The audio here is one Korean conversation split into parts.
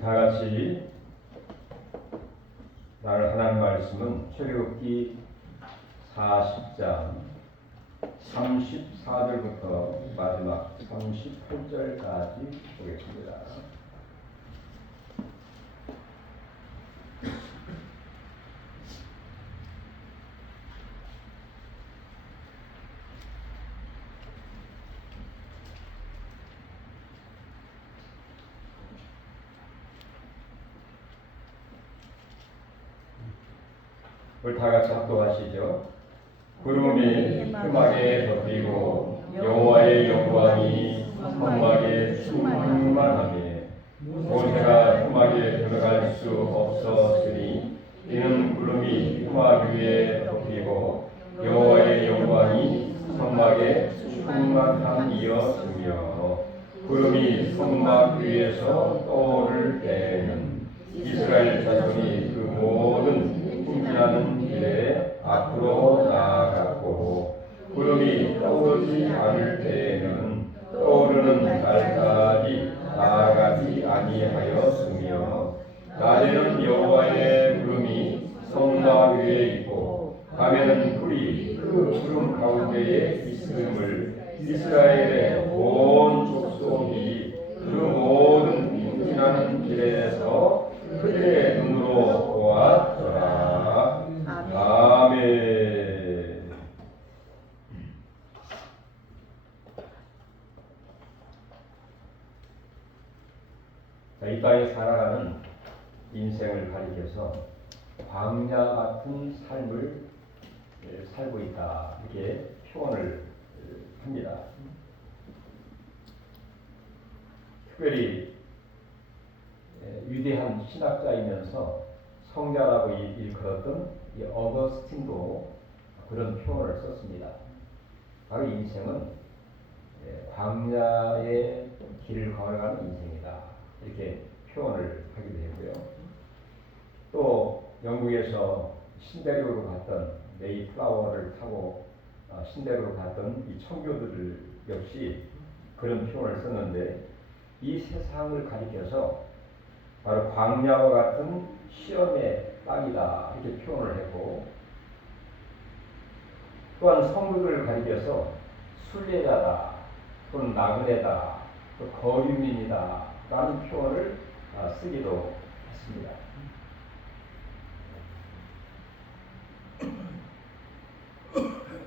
다 같이 나눌 하나님 말씀은 출애굽기 40장 34절부터 마지막 38절까지 보겠습니다. 우리 다 같이 합독하시죠. 구름이 흠하게 덮이고 여호와의 영광이 성막에 충만하매 모세가 흠하게 들어갈 수 없었으니 이는 구름이 흠막 위에 덮이고 여호와의 영광이 성막에 충만함이었으며 구름이 성막 위에서 떠오를 때에는 이스라엘 자손이 그 모든 행진하는 길에 앞으로 나아갔고 구름이 떠오르지 않을 때에는 떠오르는 날까지 나아가지 아니하였으며 낮에는 여호와의 구름이 성막 위에 있고 밤에는 불이 그 구름 가운데에 있음을 이스라엘의 온 족속이 그 모든 행진하는 길에서 그들의 눈으로 보았더라. 아멘. 자, 이 땅에 살아가는 인생을 가리켜서 광야 같은 삶을 살고 있다, 이렇게 표현을 합니다. 특별히 위대한 신학자이면서 성자라고 일컬었던 이 어거스틴도 그런 표현을 썼습니다. 바로 인생은 광야의 길을 걸어가는 인생이다, 이렇게 표현을 하기도 했고요. 또 영국에서 신대륙으로 갔던 메이플라워를 타고 신대륙으로 갔던 이 청교도들 역시 그런 표현을 썼는데, 이 세상을 가리켜서 바로 광야와 같은 시험의 땅이다, 이렇게 표현을 했고, 또한 성도들을 가리켜서 순례자다, 또는 나그네다, 또 거류민이다 라는 표현을 쓰기도 했습니다.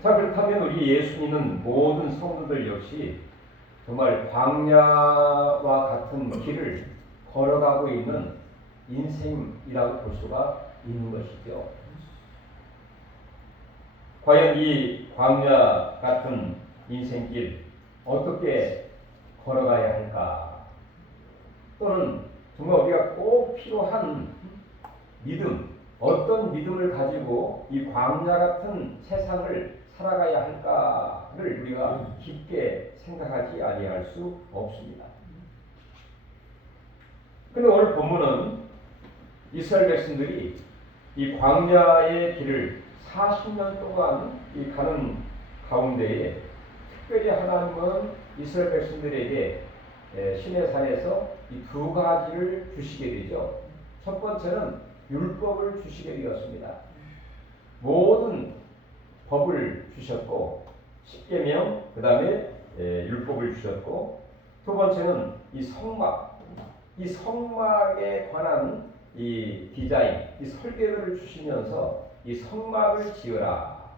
자, 그렇다면 우리 예수님은 모든 성도들 역시 정말 광야와 같은 길을 걸어가고 있는 인생이라고 볼 수가 있는 것이죠. 과연 이 광야 같은 인생길 어떻게 걸어가야 할까? 또는 정말 우리가 꼭 필요한 믿음, 어떤 믿음을 가지고 이 광야 같은 세상을 살아가야 할까를 우리가 깊게 생각하지 아니할 수 없습니다. 그런데 오늘 본문은 이스라엘 백성들이 이 광야의 길을 40년 동안 이 가는 가운데에 특별히 하나님은 이스라엘 백성들에게 시내산에서 이 두 가지를 주시게 되죠. 첫 번째는 율법을 주시게 되었습니다. 모든 법을 주셨고, 십계명, 그 다음에 율법을 주셨고, 두 번째는 이 성막, 이 성막에 관한 이 디자인, 이 설계도를 주시면서 이 성막을 지으라,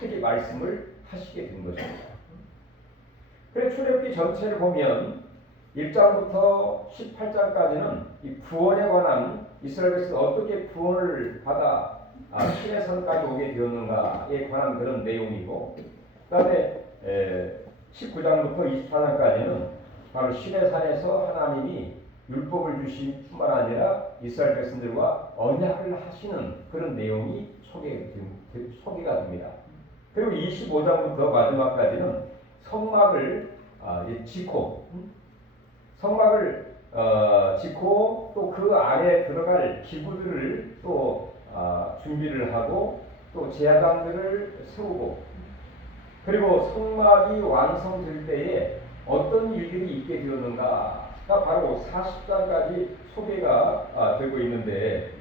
이렇게 말씀을 하시게 된 것입니다. 그래서 출애굽기 전체를 보면 1장부터 18장까지는 이 구원에 관한 이스라엘 백성이 어떻게 구원을 받아 시내산까지 오게 되었는가에 관한 그런 내용이고, 그 다음에 19장부터 24장까지는 바로 시내산에서 하나님이 율법을 주신 뿐만 아니라 이스라엘 백성들과 언약을 하시는 그런 내용이 소개가 됩니다. 그리고 25장부터 마지막까지는 성막을 짓고, 또 그 안에 들어갈 기구들을 또 준비를 하고, 또 제사장들을 세우고, 그리고 성막이 완성될 때에 어떤 일들이 있게 되었는가 바로 40장까지 소개가 되고 있는데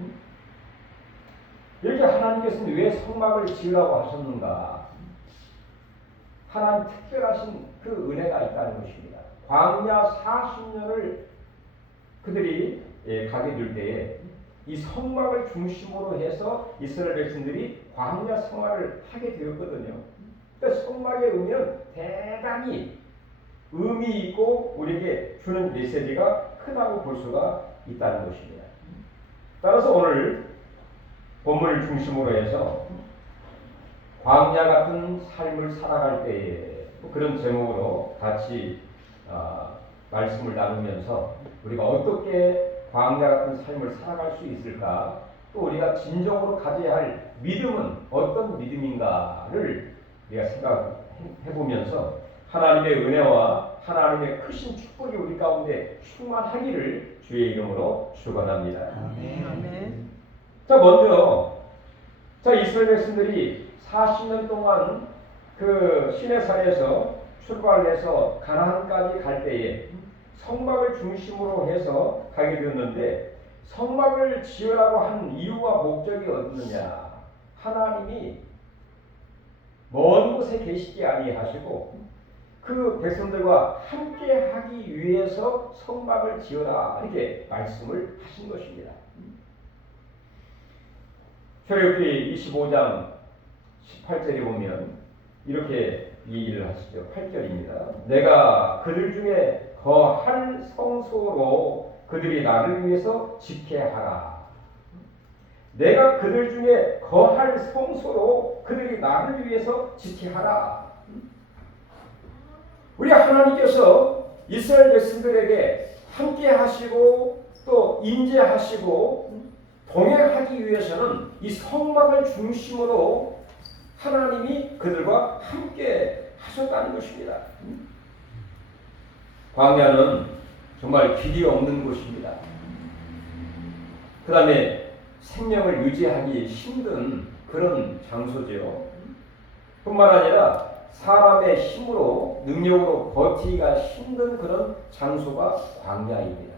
이렇게 하나님께서는 왜 성막을 지으라고 하셨는가? 하나님 특별하신 그 은혜가 있다는 것입니다. 광야 40년을 그들이 가게 될 때에 이 성막을 중심으로 해서 이스라엘 백성들이 광야 생활을 하게 되었거든요. 그러니까 성막의 의미는 대단히 의미 있고 우리에게 주는 메시지가 크다고 볼 수가 있다는 것입니다. 따라서 오늘 본문을 중심으로 해서 광야 같은 삶을 살아갈 때에 그런 제목으로 같이 말씀을 나누면서 우리가 어떻게 광야 같은 삶을 살아갈 수 있을까, 또 우리가 진정으로 가져야 할 믿음은 어떤 믿음인가를 우리가 생각해 보면서 하나님의 은혜와 하나님의 크신 축복이 우리 가운데 충만하기를 주의 이름으로 축원합니다. 아멘. 자, 먼저 이스라엘 백성들이 40년 동안 그 시내산에서 출발해서 가나안까지 갈 때에 성막을 중심으로 해서 가게 되었는데, 성막을 지으라고 한 이유와 목적이 어디느냐? 하나님이 먼 곳에 계시지 아니하시고 그 백성들과 함께 하기 위해서 성막을 지어라, 이렇게 말씀을 하신 것입니다. 출애굽기 25장 18절에 보면 이렇게 얘기를 하시죠. 8절입니다. 내가 그들 중에 거할 성소로 그들이 나를 위해서 지게 하라. 내가 그들 중에 거할 성소로 그들이 나를 위해서 지게 하라. 우리 하나님께서 이스라엘 백성들에게 함께 하시고 또 임재하시고 동행하기 위해서는 이 성막을 중심으로 하나님이 그들과 함께 하셨다는 것입니다. 광야는 정말 길이 없는 곳입니다. 그 다음에 생명을 유지하기 힘든 그런 장소죠. 뿐만 아니라 사람의 힘으로, 능력으로 버티기가 힘든 그런 장소가 광야입니다.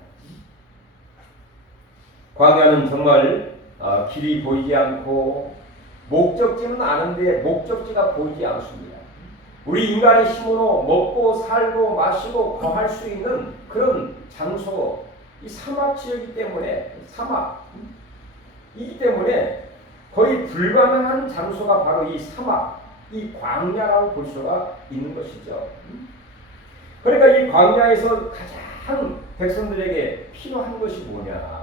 광야는 정말 길이 보이지 않고 목적지는 아는데 목적지가 보이지 않습니다. 우리 인간의 힘으로 먹고 살고 마시고 거할 수 있는 그런 장소, 이 사막 지역이기 때문에, 사막이기 때문에 거의 불가능한 장소가 바로 이 사막, 이 광야라고 볼 수가 있는 것이죠. 그러니까 이 광야에서 가장 백성들에게 필요한 것이 뭐냐?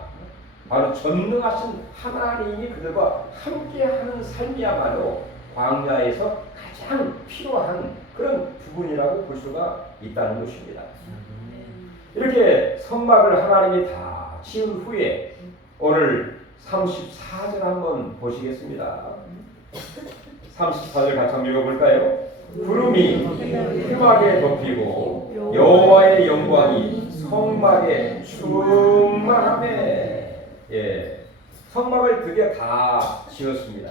바로 전능하신 하나님이 그들과 함께하는 삶이야말로 광야에서 가장 필요한 그런 부분이라고 볼 수가 있다는 것입니다. 이렇게 성막을 하나님이 다 지은 후에 오늘 34절 한번 보시겠습니다. 34절 같이 한번 읽어볼까요? 구름이 휘막에 덮이고 여호와의 영광이 성막에 충만하매. 성막을 드디어 다 지었습니다.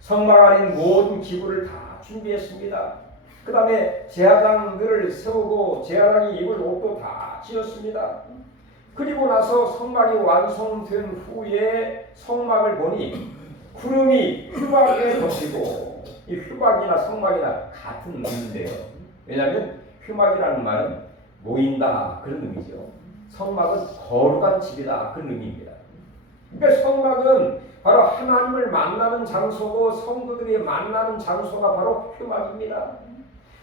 성막 안에 모든 기구를 다 준비했습니다. 그 다음에 제사장들을 세우고 제사장이 입을 옷도 다 지었습니다. 그리고 나서 성막이 완성된 후에 성막을 보니 구름이 휘막에 덮이고, 이 휘막이나 성막이나 같은 의미인데요. 왜냐하면 휘막이라는 말은 모인다, 그런 의미죠. 성막은 거룩한 집이다, 그런 의미입니다. 그러니까 성막은 바로 하나님을 만나는 장소고 성도들이 만나는 장소가 바로 휘막입니다.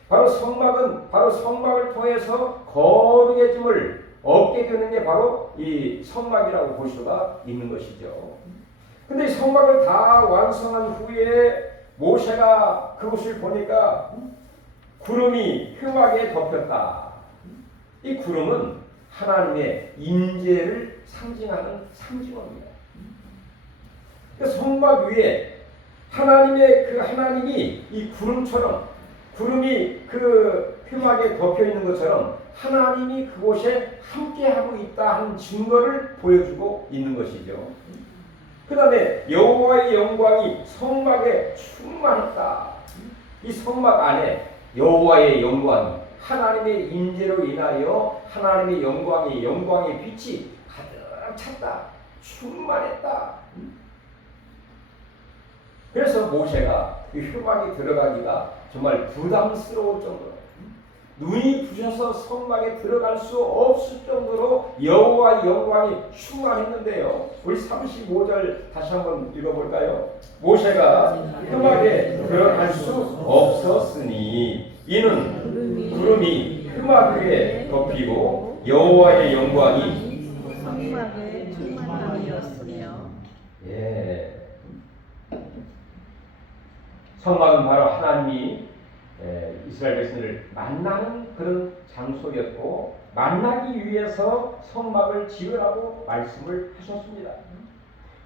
바로 성막을 통해서 거룩해짐을 얻게 되는 게 바로 이 성막이라고 볼 수가 있는 것이죠. 근데 이 성막을 다 완성한 후에 모세가 그것을 보니까 구름이 휘막에 덮였다. 이 구름은 하나님의 임재를 상징하는 상징어입니다. 성막 위에 하나님이 이 구름처럼, 구름이 그 휘막에 덮여 있는 것처럼 하나님이 그곳에 함께하고 있다 하는 증거를 보여주고 있는 것이죠. 그 다음에 여호와의 영광이 성막에 충만했다. 이 성막 안에 여호와의 영광이, 하나님의 임재로 인하여 하나님의 영광의 빛이 가득 찼다. 충만했다. 그래서 모세가 그 회막에 들어가기가 정말 부담스러울 정도로, 눈이 부셔서 성막에 들어갈 수 없을 정도로 여호와의 영광이 충만했는데요. 우리 35절 다시 한번 읽어볼까요? 모세가 회막에 들어갈 수 없었으니 이는 구름이 회막 위에 덮이고 여호와의 영광이 성막에 충만함이었으며. 예. 성막은 바로 하나님이 이스라엘 백성을 만나는 그런 장소였고, 만나기 위해서 성막을 지으라고 말씀을 하셨습니다.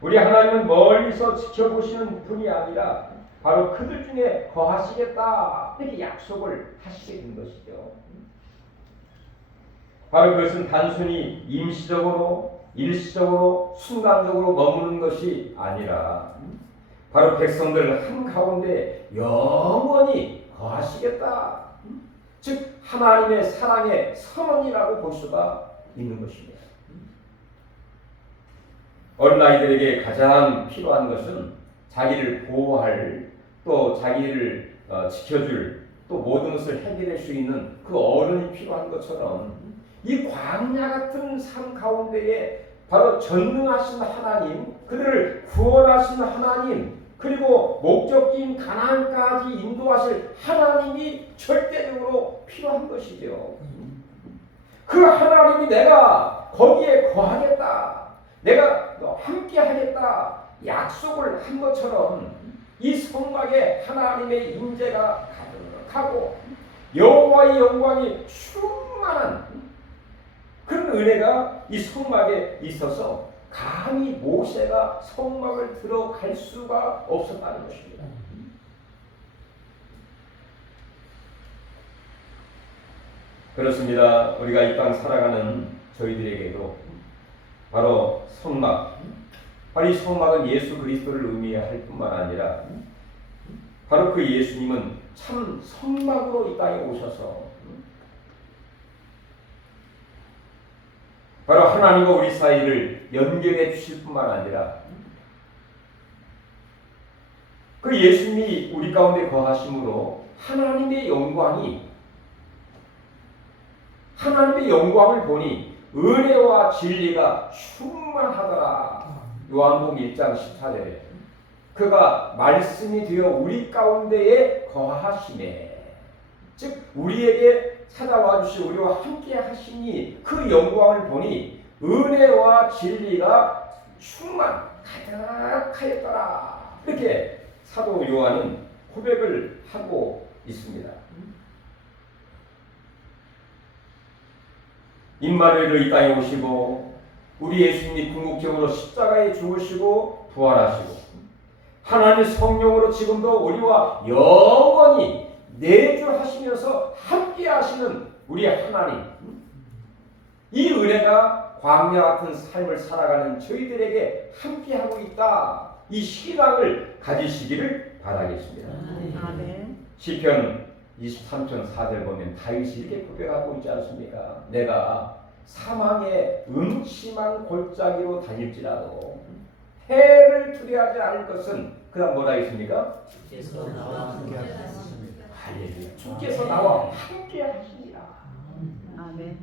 우리 하나님은 멀리서 지켜보시는 분이 아니라 바로 그들 중에 거하시겠다 이렇게 약속을 하시게 된 것이죠. 바로 그것은 단순히 임시적으로, 일시적으로, 순간적으로 머무는 것이 아니라 바로 백성들 한가운데 영원히 거하시겠다. 즉 하나님의 사랑의 선언이라고 볼 수가 있는 것입니다. 어린아이들에게 가장 필요한 것은 자기를 보호할, 또 자기를 지켜줄, 또 모든 것을 해결할 수 있는 그 어른이 필요한 것처럼 이 광야 같은 삶 가운데에 바로 전능하신 하나님, 그들을 구원하신 하나님, 그리고 목적지인 가나안까지 인도하실 하나님이 절대적으로 필요한 것이죠. 그 하나님이 내가 거기에 거하겠다, 내가 함께 하겠다 약속을 한 것처럼 이 성막에 하나님의 임재가 가득하고 여호와의 영광이 충만한 그런 은혜가 이 성막에 있어서 감히 모세가 성막을 들어갈 수가 없었다는 것입니다. 그렇습니다. 우리가 이 땅 살아가는 저희들에게도 바로 성막, 바로 이 성막은 예수 그리스도를 의미할 뿐만 아니라 바로 그 예수님은 참 성막으로 이 땅에 오셔서 바로 하나님과 우리 사이를 연결해 주실 뿐만 아니라 그 예수님이 우리 가운데 거하심으로 하나님의 영광을 보니 은혜와 진리가 충만하더라. 요한복음 1장 14절에 그가 말씀이 되어 우리 가운데에 거하시매, 즉 우리에게 찾아와 주시 우리와 함께 하시니 그 영광을 보니 은혜와 진리가 가득하였더라. 이렇게 사도 요한은 고백을 하고 있습니다. 임마누엘로 이 땅에 오시고 우리 예수님이 궁극적으로 십자가에 죽으시고 부활하시고 하나님의 성령으로 지금도 우리와 영원히 내주하시면서 함께 하시는 우리 하나님, 이 은혜가 광야 같은 삶을 살아가는 저희들에게 함께 하고 있다. 이 신앙을 가지시기를 바라겠습니다. 아멘. 시편 23편 4절 보면 다윗이 이렇게 고백하고 있지 않습니까? 내가 사망의 음침한 골짜기로 다닐지라도 해를 두려워하지 않을 것은, 그 다음 뭐라 했습니까? 주께서 나와 함께 하시니라. 할렐루야. 주께서 나와 함께 하시니라. 아멘.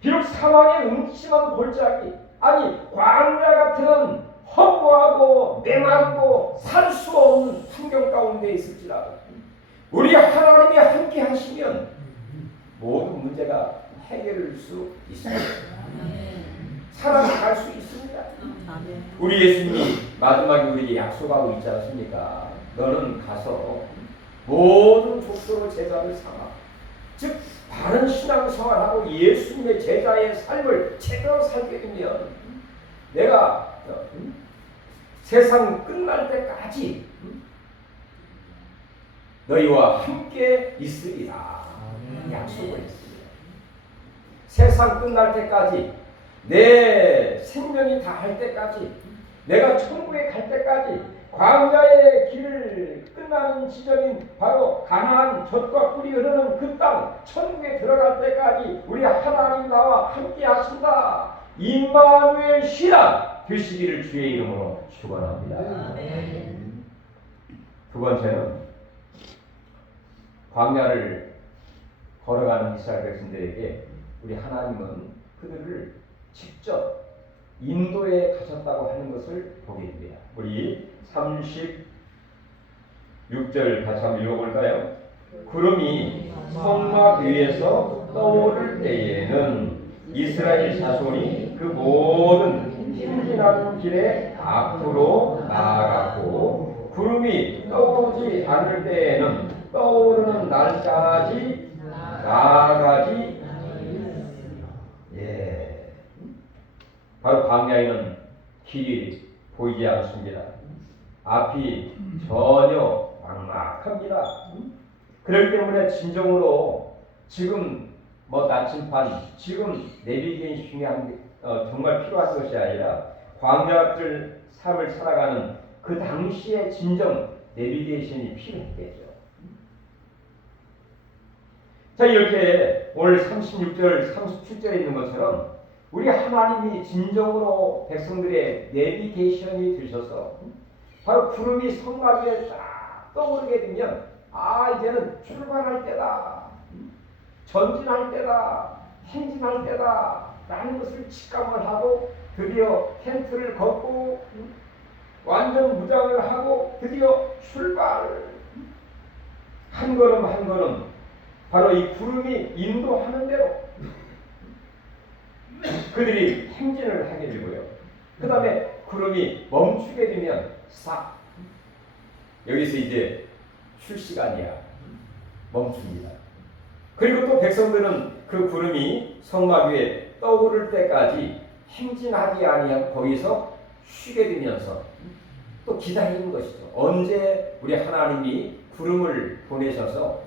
비록 사망의 음침한 골짜기, 아니 광야 같은 허무하고 메마르고 살 수 없는 환경 가운데 있을지라도 우리 하나님이 함께 하시면 모든 문제가 해결될 수 있습니다. 살아갈 수 있습니다. 아멘. 우리 예수님이 마지막에 우리에게 약속하고 있지 않습니까? 너는 가서 모든 족속의 제자를 삼아, 즉 바른 신앙생활하고 예수님의 제자의 삶을 제대로 살게 되면 내가 세상 끝날 때까지 너희와 함께 있으리라 약속을 했습니다. 세상 끝날 때까지, 내 생명이 다 할 때까지, 내가 천국에 갈 때까지 광야의 길을 끝나는 지점인 바로 가나안 젖과 꿀이 흐르는 그 땅 천국에 들어갈 때까지 우리 하나님 나와 함께 하신다. 임마누엘 신앙 되시기를 주의 이름으로 축원합니다. 두 번째는 광야를 걸어가는 이스라엘 백성들에게 우리 하나님은 그들을 직접 인도에 가셨다고 하는 것을 보게 됩니다. 우리 36절 같이 한번 읽어볼까요? 구름이 성막 위에서 떠오를 때에는 이스라엘 자손이 그 모든 힘지나는 길에 앞으로 나아가고 구름이 떠오르지 않을 때에는 떠오르는 날까지 나아가지. 예, 바로 광야에는 길이 보이지 않습니다. 앞이 전혀 막막합니다. 그렇기 때문에 진정으로 지금 나침반, 지금 내비게이션이 정말 필요한 것이 아니라 광야들 삶을 살아가는 그 당시에 진정 내비게이션이 필요했겠죠. 자, 이렇게 오늘 36절, 37절에 있는 것처럼 우리 하나님이 진정으로 백성들의 내비게이션이 되셔서 바로 구름이 성막 위에 딱 떠오르게 되면 이제는 출발할 때다, 전진할 때다, 행진할 때다 라는 것을 직감을 하고 드디어 텐트를 걷고 완전 무장을 하고 드디어 출발. 한 걸음 한 걸음 바로 이 구름이 인도하는 대로 그들이 행진을 하게 되고요. 그 다음에 구름이 멈추게 되면 싹, 여기서 이제 쉴 시간이야, 멈춥니다. 그리고 또 백성들은 그 구름이 성막 위에 떠오를 때까지 행진하지 아니하고 거기서 쉬게 되면서 또 기다리는 것이죠. 언제 우리 하나님이 구름을 보내셔서,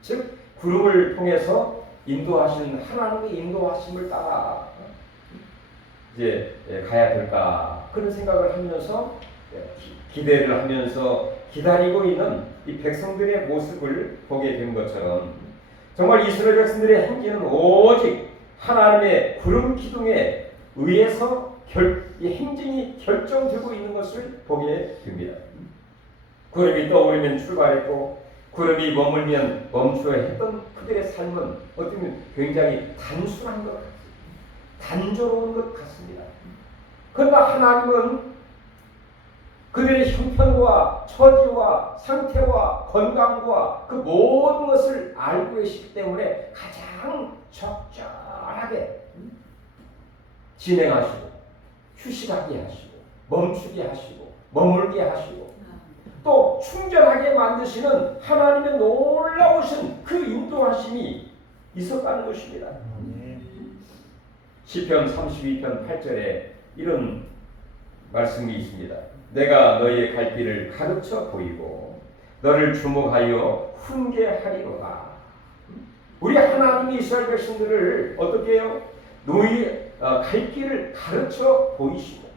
즉 구름을 통해서 인도하시는 하나님의 인도하심을 따라 이제 가야 될까, 그런 생각을 하면서 기대를 하면서 기다리고 있는 이 백성들의 모습을 보게 된 것처럼 정말 이스라엘 백성들의 행진은 오직 하나님의 구름 기둥에 의해서 이 행진이 결정되고 있는 것을 보게 됩니다. 구름이 떠오르면 출발했고 구름이 머물면 멈춰야 했던 그들의 삶은 어떻게 보면 굉장히 단순한 것 같습니다. 단조로운 것 같습니다. 그러나 하나님은 그들의 형편과 처지와 상태와 건강과 그 모든 것을 알고 계시기 때문에 가장 적절하게 진행하시고 휴식하게 하시고 멈추게 하시고 머물게 하시고 또 충전하게 만드시는 하나님의 놀라우신 그 인도하심이 있었다는 것입니다. 시편 32편 8절에 이런 말씀이 있습니다. 내가 너희의 갈 길을 가르쳐 보이고 너를 주목하여 훈계하리로다. 우리 하나님이 이스라엘 백성들을 어떻게 해요? 너희 갈 길을 가르쳐 보이시고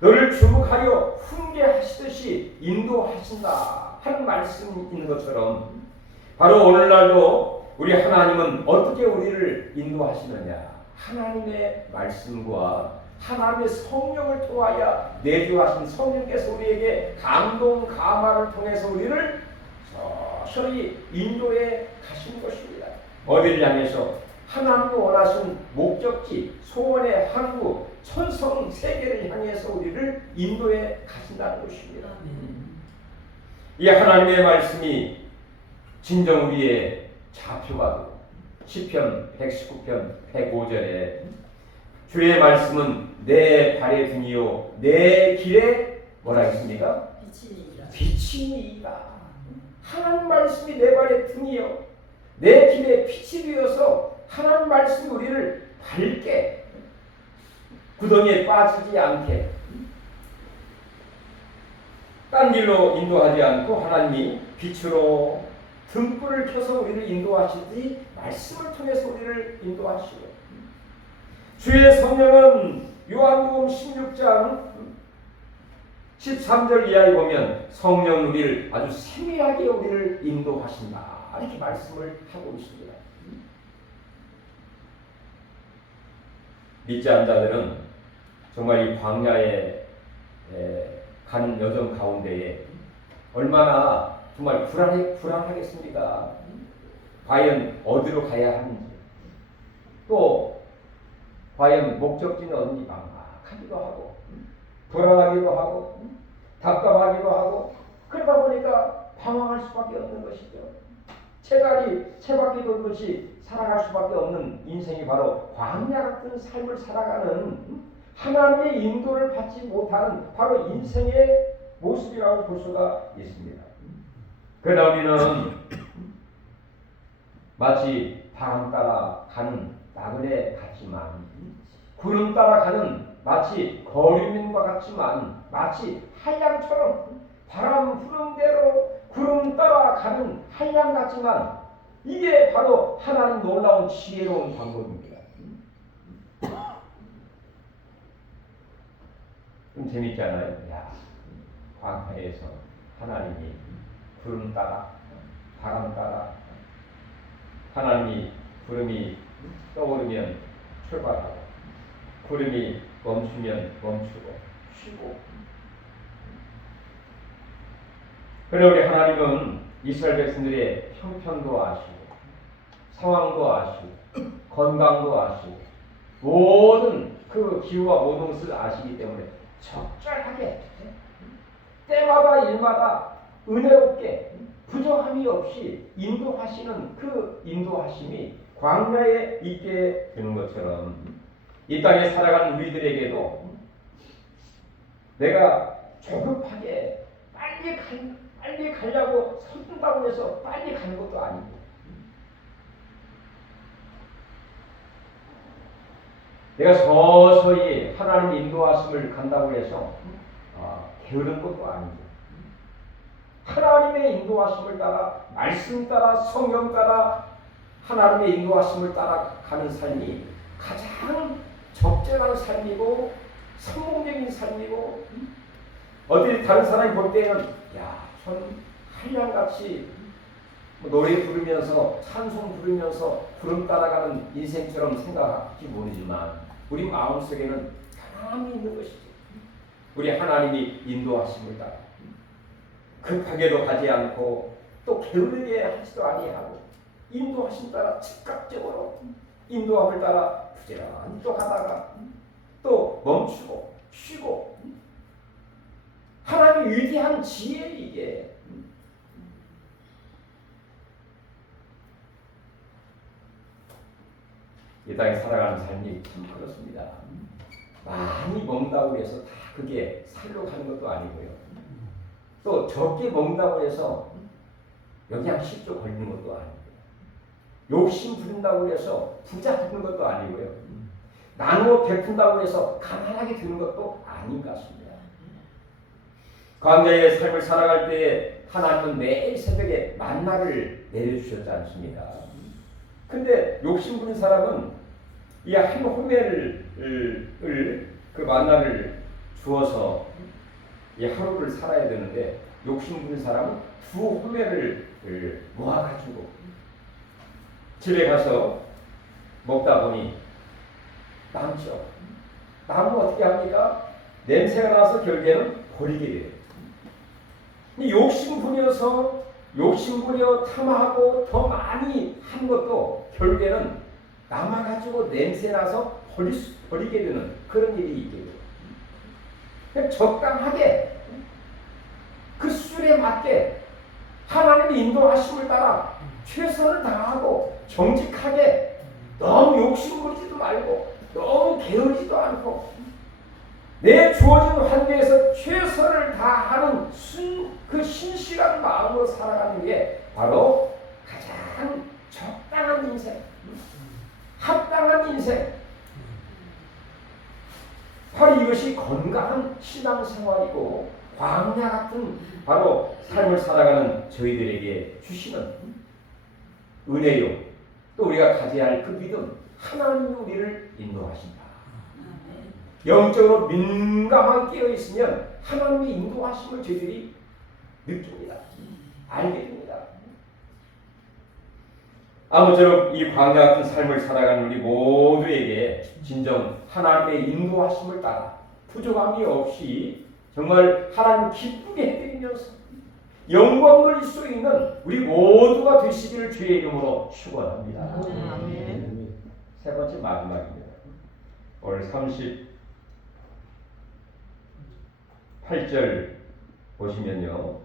너를 주목하여 훈계하시듯이 인도하신다 하는 말씀이 있는 것처럼 바로 오늘날도 우리 하나님은 어떻게 우리를 인도하시느냐, 하나님의 말씀과 하나님의 성령을 통하여 내주하신 성령께서 우리에게 감동 감화를 통해서 우리를 서서히 인도해 가시는 것입니다. 어디를 향해서? 하나님이 원하신 목적지, 소원의 항구, 천성 세계를 향해서 우리를 인도해 가신다는 것입니다. 이 하나님의 말씀이 진정 우리의 좌표가 되고 시편 119편 105절에 주의 말씀은 내 발의 등이요 내 길에 뭐라 했습니까? 빛이니이다. 하나님 말씀이 내 발의 등이요 내 길에 빛이 되어서 하나님 말씀이 우리를 밝게 구덩이에 빠지지 않게 딴 길로 인도하지 않고 하나님이 빛으로 등불을 켜서 우리를 인도하시듯이 말씀을 통해서 우리를 인도하시고 주의 성령은 요한복음 16장 13절 이하에 보면 성령 우리를 아주 세밀하게 우리를 인도하신다. 이렇게 말씀을 하고 있습니다. 믿지 않는 자들은 정말 이 광야에 가는 여정 가운데에 얼마나 정말 불안하겠습니까? 과연 어디로 가야 하는지, 또 과연 목적지는 어딘지 막막하기도 하고, 불안하기도 하고, 답답하기도 하고, 그러다 보니까 방황할 수밖에 없는 것이죠. 채바퀴 돌듯이 살아갈 수밖에 없는 인생이 바로 광야 같은 삶을 살아가는 하나님의 인도를 받지 못하는 바로 인생의 모습이라고 볼 수가 있습니다. 그러나 우리는 마치 바람 따라 가는 나그네 같지만, 구름 따라 가는 마치 거류민과 같지만, 마치 한량처럼 바람 부는 대로 구름 따라 가는 한량 같지만, 이게 바로 하나님 놀라운 지혜로운 방법입니다. 좀 재밌지 않아요? 야, 광야에서 하나님이 구름 따라, 바람 따라, 하나님이 구름이 떠오르면 출발하고, 구름이 멈추면 멈추고 쉬고. 그러나 우리 하나님은 이스라엘 백성들의 형편도 아시고, 상황도 아시고, 건강도 아시고, 모든 그 기후와 모든 것을 아시기 때문에 적절하게 때마다 일마다 은혜롭게 부족함이 없이 인도하시는 그 인도하심이 광야에 있게 되는 것처럼 이 땅에 살아가는 우리들에게도 내가 조급하게 빨리 가려고 서둔다고 해서 빨리 가는 것도 아니고, 내가 서서히 하나님의 인도하심을 간다고 해서 게으른 것도 아니고, 하나님의 인도하심을 따라, 말씀 따라, 성령 따라 하나님의 인도하심을 따라 가는 삶이 가장 적절한 삶이고 성공적인 삶이고, 어디 다른 사람이 볼 때는 야, 전 한량같이 노래 부르면서 찬송 부르면서 구름 따라가는 인생처럼 생각할지 모르지만 우리 마음속에는 가만히 있는 것이죠. 우리 하나님이 인도하심을 따라 급하게도 가지 않고 또 게으르게 하지도 아니하고, 인도하심 따라 즉각적으로 인도함을 따라 부지런히 또 가다가 또 멈추고 쉬고, 하나님의 위대한 지혜, 이게 이 땅에 살아가는 삶이 참 그렇습니다. 많이 먹는다고 해서 다 그게 살로 가는 것도 아니고요, 또 적게 먹는다고 해서 영양실조 걸리는 것도 아니고요, 욕심 부린다고 해서 부자 되는 것도 아니고요, 나누어 베푼다고 해서 가난하게 되는 것도 아닌 것 같습니다. 광야의 삶을 살아갈 때에 하나님은 매일 새벽에 만나를 내려주셨지 않습니까? 근데 욕심 부린 사람은 이 한 호매를 그 만나를 주어서 이 하루를 살아야 되는데, 욕심 부린 사람은 두 호매를 모아가지고 집에 가서 먹다 보니 남죠. 남으면 어떻게 합니까? 냄새가 나서 결국에는 버리게 돼요. 욕심 부려 탐하고 더 많이 한 것도 결국에는 남아가지고 냄새나서 버리게 되는 그런 일이 있게 돼요. 적당하게 그 수준에 맞게 하나님의 인도하심을 따라 최선을 다하고 정직하게, 너무 욕심 부리지도 말고 너무 게으르지도 않고 내 주어진 환경에서 최선을 다하는 그 신실한 마음으로 살아가는 게 바로 가장 적당한 인생, 합당한 인생, 바로 이것이 건강한 신앙생활이고 광야 같은 바로 삶을 살아가는 저희들에게 주시는 은혜요, 또 우리가 가져야 할 그 믿음, 하나님이 우리를 인도하신다. 영적으로 민감하게 깨어 있으면 하나님의 인도하심을 저희들이 느낍니다. 알게 됩니다. 아무쪼록 이 광야 같은 삶을 살아가는 우리 모두에게 진정 하나님의 인도하심을 따라 부족함이 없이 정말 하나님 기쁘게 해드리면서 영광 돌릴 수 있는 우리 모두가 되시기를 주의 이름으로 축원합니다. 아멘. 세 번째 마지막입니다. 오늘 38절 보시면요.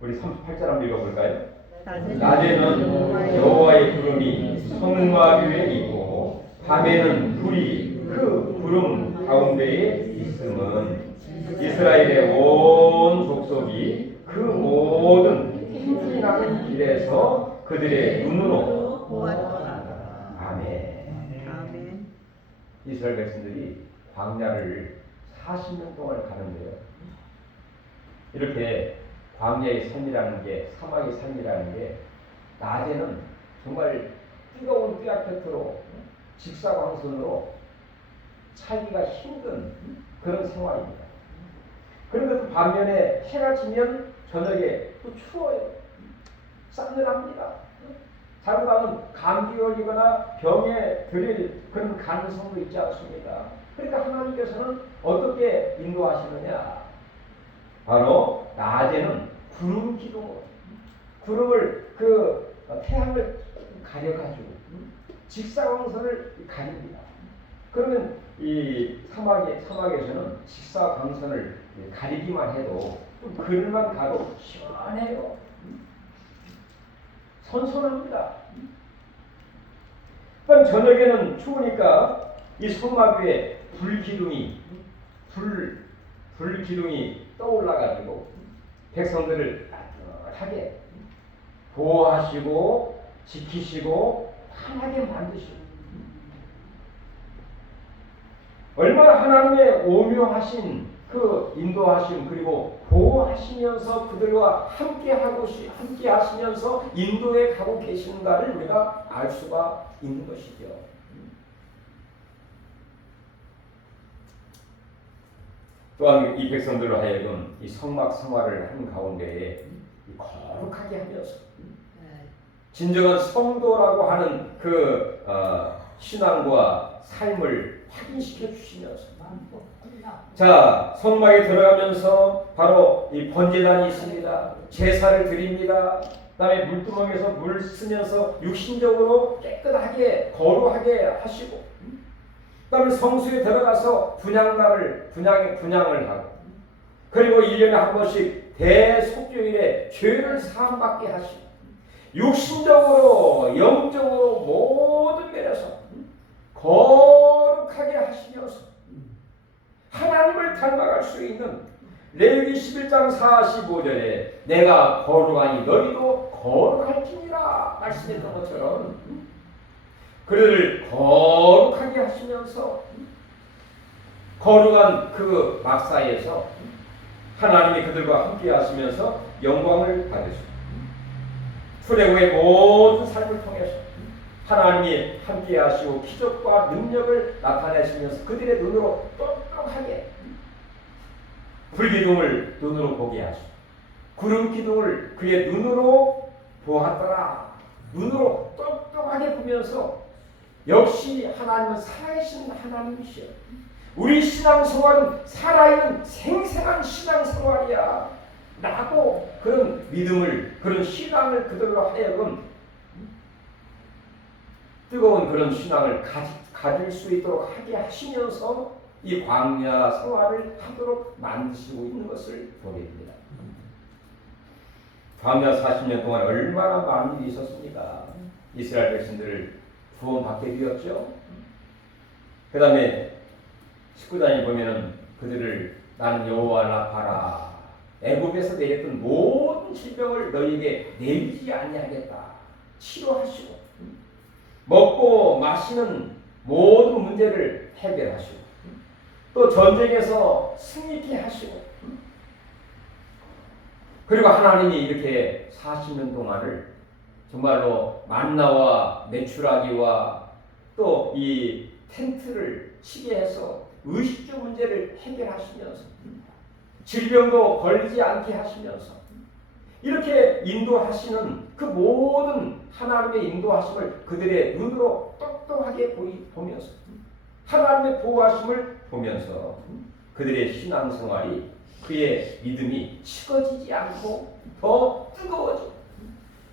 우리 38절 한번 읽어볼까요? 낮에는 여호와의 구름이 성막 위에 있고 밤에는 불이 그 구름 가운데에 있음은 이스라엘의 온 족속이 그 모든 행진하는 길에서 그들의 눈으로 보았더라. 아멘. 아멘. 이스라엘 백성들이 광야를 40년 동안 가는데요. 이렇게 광야의 삶이라는 게, 사막의 삶이라는 게 낮에는 정말 뜨거운 뼈아곁으로 직사광선으로 살기가 힘든 그런 생활입니다. 그런데 또 반면에 해가 지면 저녁에 또 추워요. 싸늘합니다. 잘못하면 감기 걸리거나 병에 들릴 그런 가능성도 있지 않습니까? 그러니까 하나님께서는 어떻게 인도하시느냐? 바로 낮에는 구름 기둥으로, 구름을 태양을 가려가지고 직사광선을 가립니다. 그러면 이 사막에서는 직사광선을 가리기만 해도 좀 그늘만 가도 시원해요. 선선합니다. 그럼 저녁에는 추우니까 이 성막 위에 불기둥이 떠올라가지고 백성들을 따뜻하게 보호하시고 지키시고 편하게 만드시고, 얼마나 하나님의 오묘하신 그 인도하심 그리고 보호하시면서 그들과 함께 하시면서 인도해 가고 계시는가를 우리가 알 수가 있는 것이죠. 또한 이 백성들로 하여금 이 성막 생활을 한 가운데에 거룩하게 하면서 진정한 성도라고 하는 그 신앙과 삶을 확인시켜 주시면서, 자, 성막에 들어가면서 바로 이 번제단이 있습니다. 제사를 드립니다. 그다음에 물두멍에서 물 쓰면서 육신적으로 깨끗하게 거룩하게 하시고, 그다음에 성수에 들어가서 분양을 하고, 그리고 1년에 한 번씩 대속죄일에 죄를 사함받게 하시고, 육신적으로 영적으로 모든 면에서 거룩하게 하시면서 하나님을 닮아갈 수 있는 레위기 11장 45절에 내가 거룩하니 너희도 거룩할지니라 말씀했던 것처럼 그들을 거룩하게 하시면서 거룩한 그 막사에서 하나님이 그들과 함께 하시면서 영광을 받으시고, 출애굽의 모든 삶을 통해서 하나님이 함께 하시고 기적과 능력을 나타내시면서 그들의 눈으로 똑똑하게 불기둥을 눈으로 보게 하시고 구름 기둥을 그의 눈으로 보았더라. 눈으로 똑똑하게 보면서 역시 하나님은 살아계신 하나님이시여, 우리 신앙생활은 살아있는 생생한 신앙생활이야 라고 그런 믿음을, 그런 신앙을 그들로 하여금 뜨거운 그런 신앙을 가질 수 있도록 하게 하시면서 이 광야 생활을 하도록 만드시고 있는 것을 보게 됩니다. 광야 40년 동안 얼마나 많은 일이 있었습니까? 이스라엘 백성들을 구원받게 되었죠. 그 다음에 19장에 보면은 그들을 나는 여호와라 봐라, 애굽에서 내렸던 모든 질병을 너희에게 내리지 아니하겠다 치료하시고, 먹고 마시는 모든 문제를 해결하시고, 또 전쟁에서 승리케 하시고, 그리고 하나님이 이렇게 40년 동안을 정말로 만나와 메추라기와 또 이 텐트를 치게 해서 의식주 문제를 해결하시면서 질병도 걸리지 않게 하시면서 이렇게 인도하시는 그 모든 하나님의 인도하심을 그들의 눈으로 똑똑하게 보면서 하나님의 보호하심을 보면서 그들의 신앙생활이 그의 믿음이 식어지지 않고 더 뜨거워지고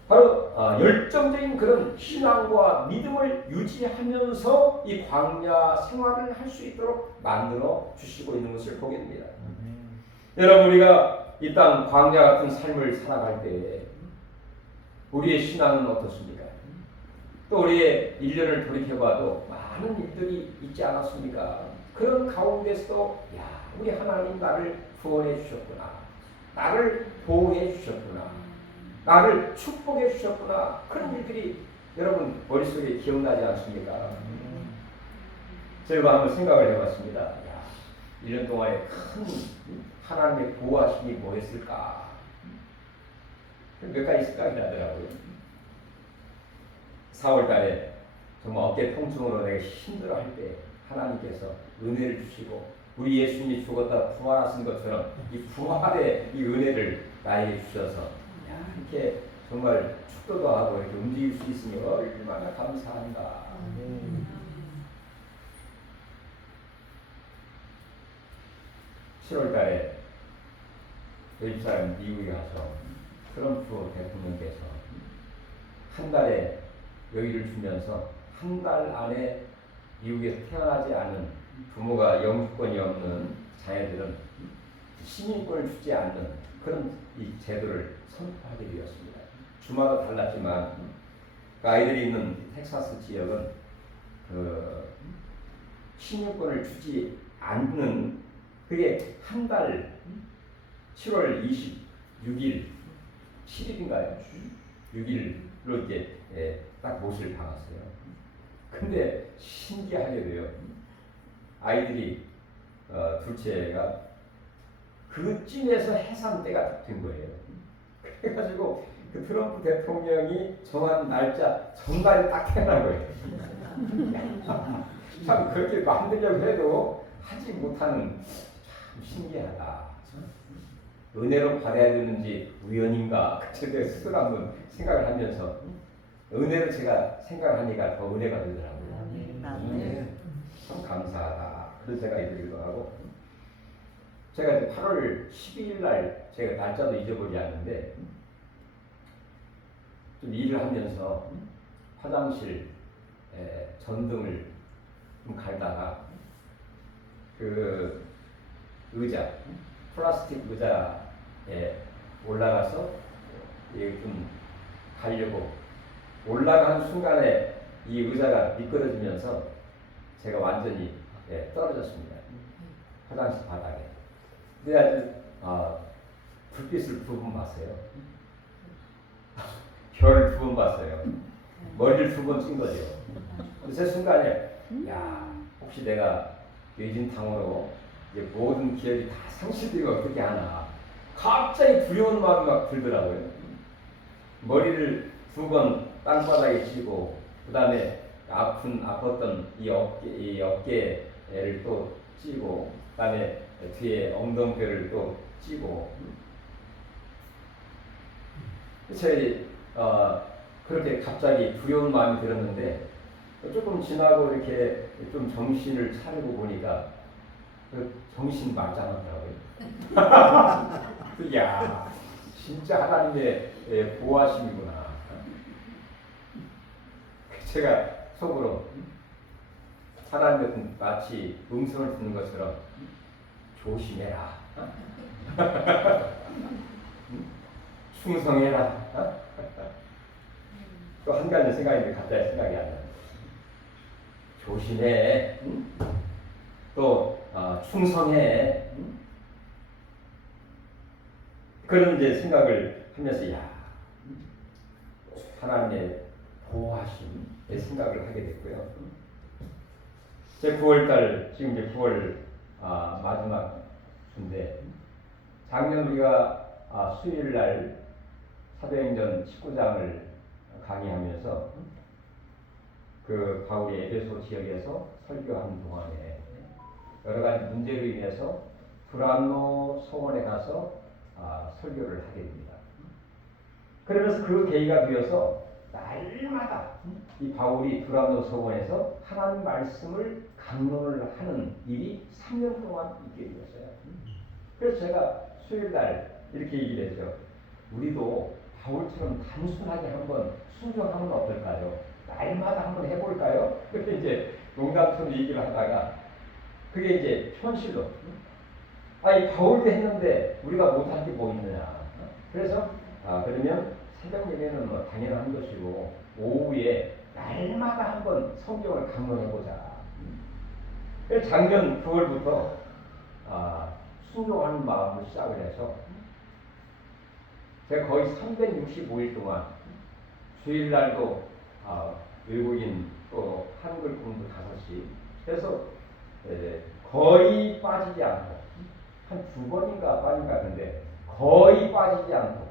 바로 열정적인 그런 신앙과 믿음을 유지하면서 이 광야 생활을 할 수 있도록 만들어 주시고 있는 것을 보게 됩니다. 여러분 우리가 이 땅 광야 같은 삶을 살아갈 때 우리의 신앙은 어떻습니까? 또 우리의 일년을 돌이켜봐도 많은 일들이 있지 않았습니까? 그런 가운데서도 우리 하나님 나를 구원해 주셨구나. 나를 보호해 주셨구나. 나를 축복해 주셨구나. 그런 일들이 여러분 머릿속에 기억나지 않습니까? 제가 한번 생각을 해봤습니다. 1년 동안에 큰 하나님의 보호하심이 뭐였을까? 몇 가지 생각이 나더라고요. 4월 달에 정말 어깨 통증으로 내가 힘들어할 때 하나님께서 은혜를 주시고 우리 예수님이 죽었다 부활하신 것처럼 이 부활의 이 은혜를 나에게 주셔서 이렇게 정말 축도도 하고 이렇게 움직일 수 있으니 얼마나 감사한가. 7월 달에 외국 사람 미국에 가서 트럼프 대통령께서 한 달에 여유를 주면서 한 달 안에 미국에서 태어나지 않은 부모가 영주권이 없는 자녀들은 시민권을 주지 않는 그런 이 제도를 선포하게 되었습니다. 주마다 달랐지만 그 아이들이 있는 텍사스 지역은 그 시민권을 주지 않는 그게 한 달 7월 26일 7일인가요? 6일로 이제 딱 못을 박았어요. 근데 신기하게도요. 아이들이 둘째가 그쯤에서 해산때가 된 거예요. 그래가지고 그 트럼프 대통령이 정한 날짜 전날에 딱 태어난 거예요. 참 그렇게 만들려고 해도 하지 못하는 참 신기하다. 은혜로 받아야 되는지 우연인가 그때 스스로 한번 생각을 하면서 은혜로 제가 생각을 하니까 더 은혜가 되더라고요. 참 감사하다 그런 생각이 들기도 하고 제가 이제 8월 12일 날 제가 날짜도 잊어버리지 않는데 좀 일을 하면서 화장실 전등을 좀 갈다가 그 의자 플라스틱 의자에 올라가서 좀 가려고 올라가는 순간에 이 의자가 미끄러지면서 제가 완전히 떨어졌습니다. 화장실 바닥에. 근데 아주 불빛을 2번 봤어요. 별을 2번 봤어요. 머리를 2번 찐 거죠. 그 순간에 혹시 내가 뇌진탕으로 모든 기억이 다 상실되고 어떻게 하나 갑자기 두려운 마음이 막 들더라고요. 머리를 2번 땅바닥에 쥐고 그 다음에 아팠던 이 어깨를 또 찌고 그 다음에 뒤에 엉덩이를 또 찌고 제가 그렇게 갑자기 두려운 마음이 들었는데 조금 지나고 이렇게 좀 정신을 차리고 보니까 정신 말짱하더라고요. 야, 진짜 하나님의 보호하심이구나. 제가 속으로 하나님의 마치 음성을 듣는 것처럼 조심해라. 충성해라. 또 한 가지 생각인데 갑자기 생각이 안 나요. 조심해. 또 충성해. 그런 이제 생각을 하면서 하나님의 보호하심의 생각을 하게 됐고요. 제 9월달 지금 이제 9월 마지막 주인데 작년 우리가 수요일날 사도행전 19장을 강의하면서 그 바울이 에베소 지역에서 설교하는 동안에 여러 가지 문제로 인해서 두란노 소원에 가서 설교를 하게 됩니다. 그러면서 그 계기가 되어서 날마다 이 바울이 두란노 소원에서 하나님 말씀을 강론을 하는 일이 3년 동안 있게 되었어요. 그래서 제가 수요일날 이렇게 얘기를 했죠. 우리도 바울처럼 단순하게 한번 순종하면 어떨까요? 날마다 한번 해볼까요? 그때 이제 농담처럼 얘기를 하다가 그게 이제 현실로 아니 바울도 했는데 우리가 못한 게 뭐 있느냐. 그래서 그러면 새벽 예배는 뭐 당연한 것이고 오후에 날마다 한번 성경을 강론해보자. 그래서 작년 9월부터 순종하는 마음으로 시작을 해서 제가 거의 365일 동안 주일날도 외국인 또 한글 공부 5시 그래서 거의 빠지지 않고 한 2번인가 빠진 것 같은데 거의 빠지지 않고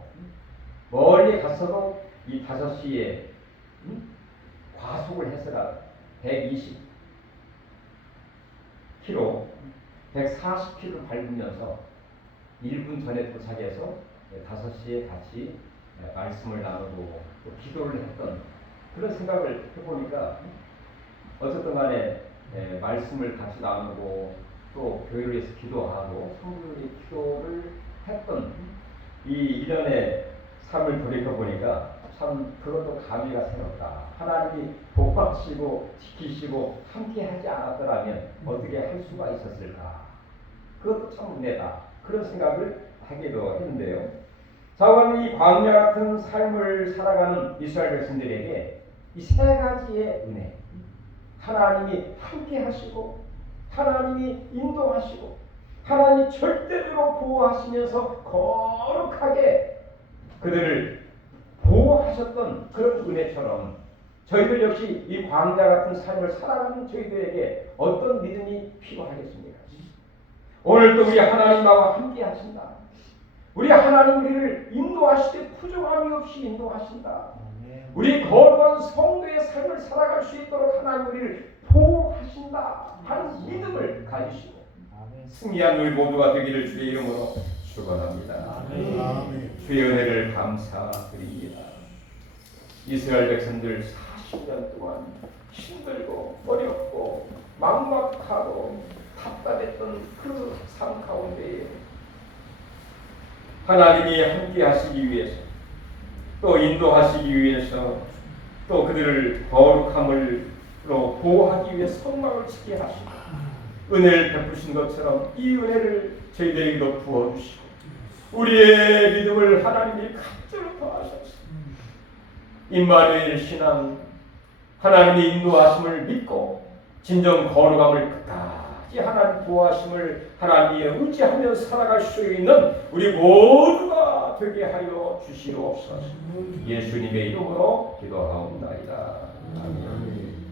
멀리 갔어도 이 5시에 과속을 해서라도 120km, 140km 밟으면서 1분 전에 도착해서 5시에 같이 말씀을 나누고 또 기도를 했던 그런 생각을 해보니까 어쨌든 간에 말씀을 같이 나누고 또 교회를 위해서 기도하고 성도들이 기도를 했던 이 일련의 삶을 돌이켜보니까 참 그것도 감회가 새롭다. 하나님이 복받치고 지키시고 함께하지 않았더라면 어떻게 할 수가 있었을까. 그것도 참 은혜다. 그런 생각을 하기도 했는데요. 자, 오늘 이 광야 같은 삶을 살아가는 이스라엘 백성들에게 이 3가지의 은혜, 하나님이 함께 하시고 하나님이 인도하시고 하나님이 절대적으로 보호하시면서 거룩하게 그들을 보호하셨던 그런 은혜처럼 저희들 역시 이 광야 같은 삶을 살아가는 저희들에게 어떤 믿음이 필요하겠습니까? 오늘도 우리 하나님 나와 함께 하신다. 우리 하나님 우리를 인도하시되 부족함이 없이 인도하신다. 우리 거룩한 성도의 삶을 살아갈 수 있도록 하나님 우리를 보호하신다 하는 믿음을 가지시고 승리한 우리 모두가 되기를 주의 이름으로 축원합니다. 주의 은혜를 감사드립니다. 이스라엘 백성들 40년 동안 힘들고 어렵고 막막하고 답답했던 그 삶 가운데에 하나님이 함께 하시기 위해서 또 인도하시기 위해서 또 그들을 거룩함으로 보호하기 위해 성막을 지게 하시고 은혜를 베푸신 것처럼 이 은혜를 저희들에게도 부어주시고 우리의 믿음을 하나님이 각별히 더하셔서 임마누엘 신앙 하나님의 인도하심을 믿고 진정 거룩함을 끝까지 하나님 보호하심을 하나님의 의지하며 살아갈 수 있는 우리 모두가 되게 하여 주시옵소서. 예수님의 이름으로 기도하옵나이다. 아멘.